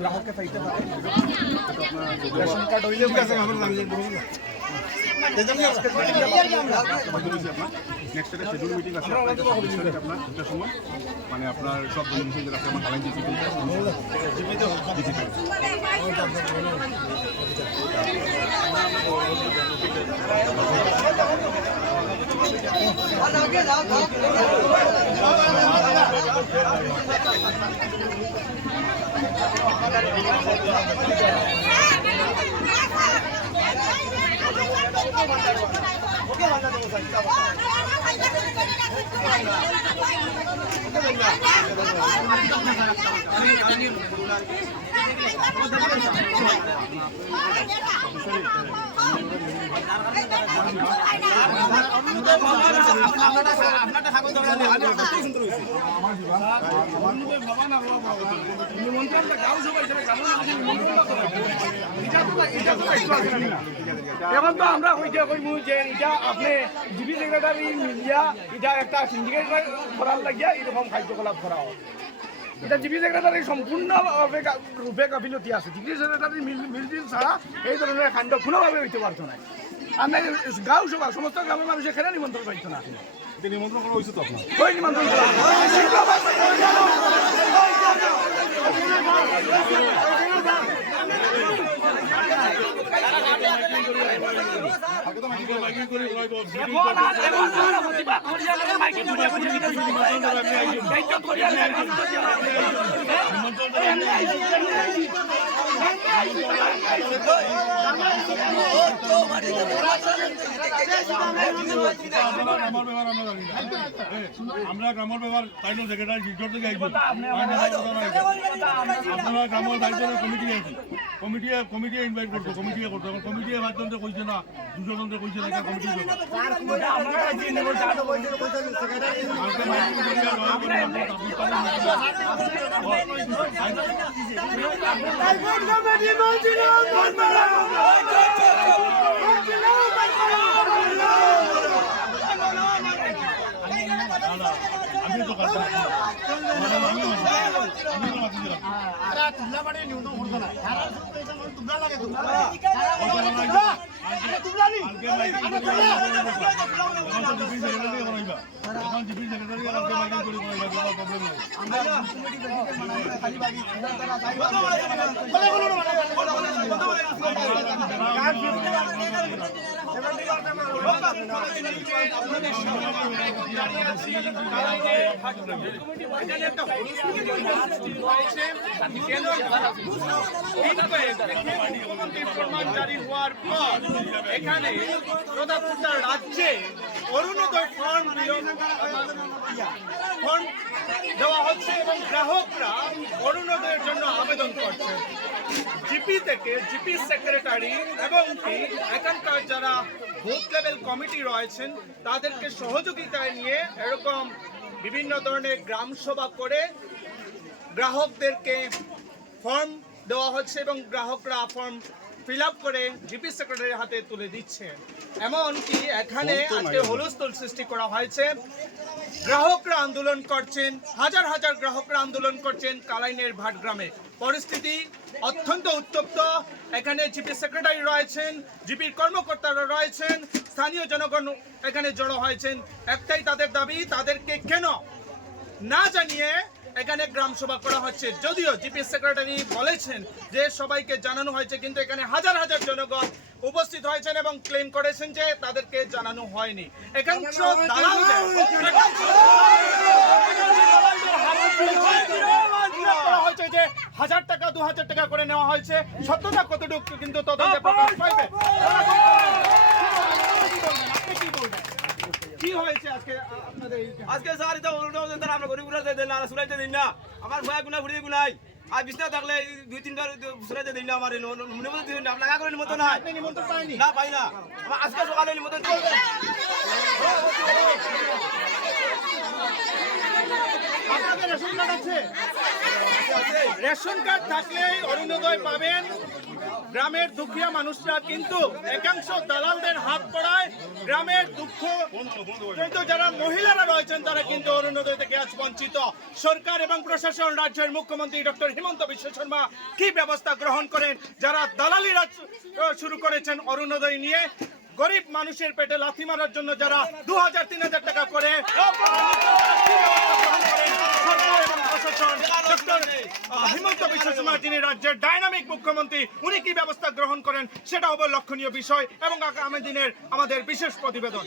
গ্রাহককে পাইতে পারে রেশন কার্ড হইলে নেক্সট একটা শিডিউল মিটিং আছে আপনার 2টার সময় মানে আপনার সব জিনিস আছে আমার কালাইন জিপি এখন তো আমরা ওইটা কইমু যে এটা আপনি জিপি সেক্রেটারি মিলিয়া এটা একটা সিন্ডিকেট করার লাগিয়া এরকম কার্যকলাপ করা হয়। এটা জিপি সেক্রেটারি সম্পূর্ণ রূপে গাফিলতি আছে। জিপি সেক্রেটারি মিলটিল ছাড়া এই ধরনের কাণ্ড কোনোভাবে হইতে পারতো না। আর নাই গাঁও সভা সমস্ত গ্রামের মানুষ এখানে নিমন্ত্রণ পাইতো না। নিমন্ত্রণ করা হয়েছে তো আপনার ওই নিমন্ত্রণ করা আমরা গ্রামের ব্যাপার তাই না সেক্রেটারি থেকে আপনারা গ্রামের দায়িত্ব কমিটি আছে কমিটি ইনভাইট করতো কমিটি করতো এখন কমিটি মাধ্যমে কইছে না দুজনকে কইছে না কমিটি আমি তো এখানে রাজ্যে অরুণোদয় ফর্ম দেওয়া হচ্ছে এবং গ্রাহকরা অরুণোদয়ের জন্য আবেদন করছে। জিপি থেকে জিপি সেক্রেটারি এবং এখানকার যারা বুথ লেভেল কমিটি রয়েছেন তাদেরকে সহযোগিতায় নিয়ে এরকম বিভিন্ন ধরনের গ্রাম সভা করে গ্রাহকদেরকে ফর্ম দেওয়া হচ্ছে এবং গ্রাহকরা ফর্ম ফিল আপ করে জিপি সেক্রেটারির হাতে তুলে দিচ্ছে। এমনকি এখানে আজকে হুলস্থুল সৃষ্টি করা হয়েছে। গ্রাহকরা আন্দোলন করছেন, হাজার হাজার গ্রাহকরা আন্দোলন করছেন কালাইনের ভাটগ্রামে। পরিস্থিতি অত্যন্ত উত্তপ্ত। এখানে জিপি সেক্রেটারি রয়েছেন, জিপির কর্মকর্তারা রয়েছেন, স্থানীয় জনগণ এখানে জড়ো হয়েছেন। একটাই তাদের দাবি, তাদেরকে কেন না জানিয়ে এখানে গ্রাম সভা করা হচ্ছে। যদিও জিপি সেক্রেটারি বলেছেন যে সবাইকে জানানো হয়েছে, কিন্তু এখানে হাজার হাজার জনগণ উপস্থিত হয়েছেন এবং ক্লেম করেছেন যে তাদেরকে জানানো হয়নি। একাংশ দালালদের হয়েছে যে 1000 টাকা 2000 টাকা করে নেওয়া হয়েছে। সত্যতা কতটুকু কিন্তু তদন্তে প্রকাশ পাইবে। কি হয়েছে আজকে আপনাদের? আজকে স্যার এটা আমরা গরিবরা দেন না, সুরাইতে দিন না, আমার ভয়া গুনা ঘুরিয়ে গুনাই আর বিছনা থাকলে 2-3 বার সুরাইতে দিন না, আমার নিমন্ত্রণ দিন না, লাগা করে নিমন্ত্রণ নাই, আপনি নিমন্ত্রণ পাইনি? না পাই না, আমার আজকে সকালে নিমন্ত্রণ আপনাদের রেশন কার্ড আছে? রেশন কার্ড থাকলেই অরুণোদয় পাবেন গ্রামের দুঃখিয়া মানুষরা, কিন্তু একাংশ দালালদের হাত পড়ায় গ্রামের দুঃখ কিন্তু যারা মহিলারা রয়েছেন তারা কিন্তু অরুণোদয় থেকে আজ বঞ্চিত। সরকার এবং প্রশাসন, রাজ্যের মুখ্যমন্ত্রী ডক্টর হিমন্ত বিশ্ব শর্মা কি ব্যবস্থা গ্রহণ করেন যারা দালালিরা শুরু করেছেন অরুণোদয় নিয়ে? গরিব মানুষের পেটে লাথি মারার জন্য যারা 2000-3000 টাকা করে হিমন্ত বিশ্ব শর্মা যিনি রাজ্যের ডাইনামিক মুখ্যমন্ত্রী, উনি কি ব্যবস্থা গ্রহণ করেন সেটা হবে লক্ষণীয় বিষয় এবং আগামী দিনের আমাদের বিশেষ প্রতিবেদন।